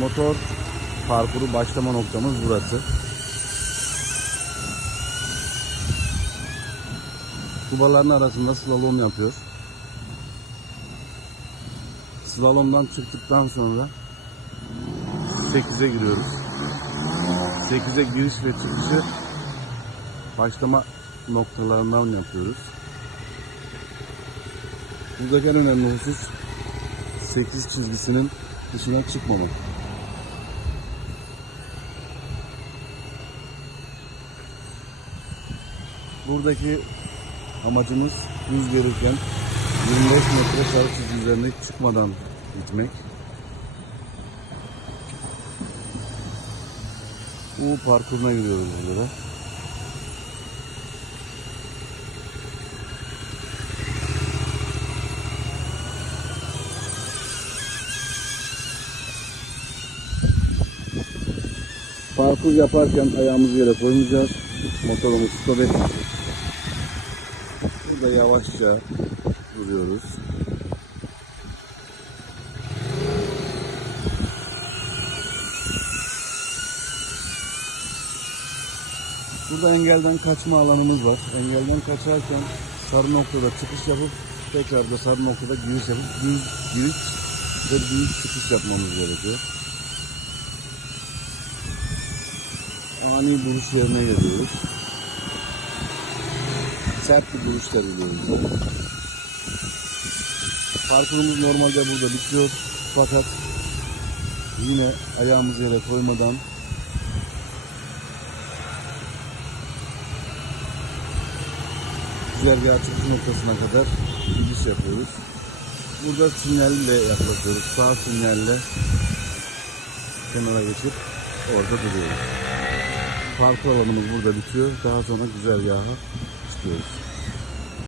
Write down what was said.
Motor parkuru başlama noktamız burası. Kubaların arasında slalom yapıyor. Slalomdan çıktıktan sonra 8'e giriyoruz. 8'e giriş ve çıkışı başlama noktalarından yapıyoruz. Buradaki en önemli husus 8 çizgisinin dışına çıkmamak. Buradaki amacımız düz gelirken 25 metre sarı çizgi üzerine çıkmadan gitmek. U parkuruna giriyoruz burada da. Parkur yaparken ayağımızı yere koymayacağız. Motorumuzu stop. Burada yavaşça duruyoruz. Burada engelden kaçma alanımız var. Engelden kaçarken sarı noktada çıkış yapıp tekrar da sarı noktada giriş yapıp düz giriş ve düz çıkış yapmamız gerekiyor. Ani vuruş yerine geliyoruz. Sert bir vuruş sergiliyoruz. Parkurumuz normalde burada bitiyor. Fakat yine ayağımızı yere koymadan güzergah çıkış noktasına kadar gidiş yapıyoruz. Burada sinyalle yaklaşıyoruz. Sağ sinyalle kenara geçip orada duruyoruz. Parkur alanımız burada bitiyor. Daha sonra güzergaha çıkıyoruz.